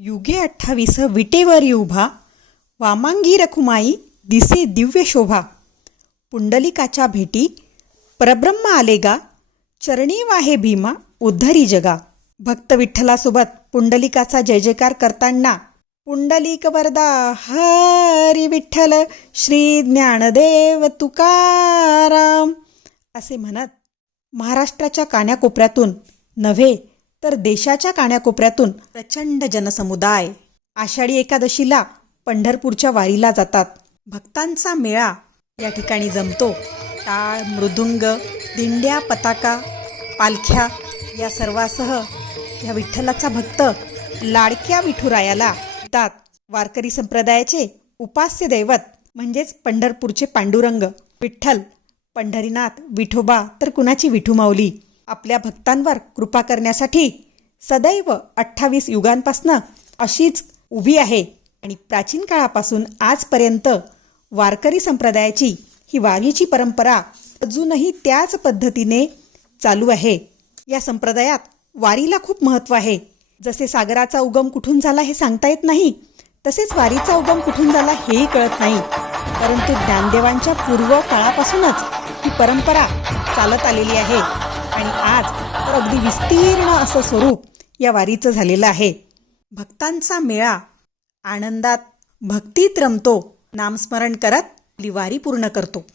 युगे 28 विटेवरी उभा, वामांगी रखुमाई दिसे दिव्य शोभा. पुंडलिकाच्या भेटी परब्रह्म आलेगा, चरणी वाहे भीमा उद्धरी जगा. भक्त विठ्ठलासोबत पुंडलिकाचा जय जयकार करताना पुंडलिक वरदा हरी विठ्ठल श्री ज्ञानदेव तुकाराम असे म्हणत महाराष्ट्राच्या कानाकोपऱ्यातून नव्हे तर देशाच्या कानाकोपऱ्यातून प्रचंड जनसमुदाय आषाढी एकादशीला पंढरपूरच्या वारीला जातात. भक्तांचा मेळा या ठिकाणी जमतो. टाळ, मृदुंग, दिंड्या, पताका, पालख्या या सर्वासह या विठ्ठलाचा भक्त लाडक्या विठुरायाला तात. वारकरी संप्रदायाचे उपास्य दैवत म्हणजेच पंढरपूरचे पांडुरंग विठ्ठल, पंढरीनाथ, विठोबा तर कुणाची विठुमाऊली आपल्या भक्तांवर कृपा करण्यासाठी सदैव 28 युगांपासनं अशीच उभी आहे. आणि प्राचीन काळापासून आजपर्यंत वारकरी संप्रदायाची ही वारीची परंपरा अजूनही त्याच पद्धतीने चालू आहे. या संप्रदायात वारीला खूप महत्त्व आहे. जसे सागराचा उगम कुठून झाला हे सांगता येत नाही, तसेच वारीचा उगम कुठून झाला हेही कळत नाही. परंतु ज्ञानदेवांच्या पूर्व काळापासूनच ही परंपरा चालत आलेली आहे आणि आज तर अगदी विस्तीर्ण असं स्वरूप या वारीचं झालेलं आहे. भक्तांचा मेळा आनंदात भक्तीत रमतो, नामस्मरण करत आपली वारी पूर्ण करतो.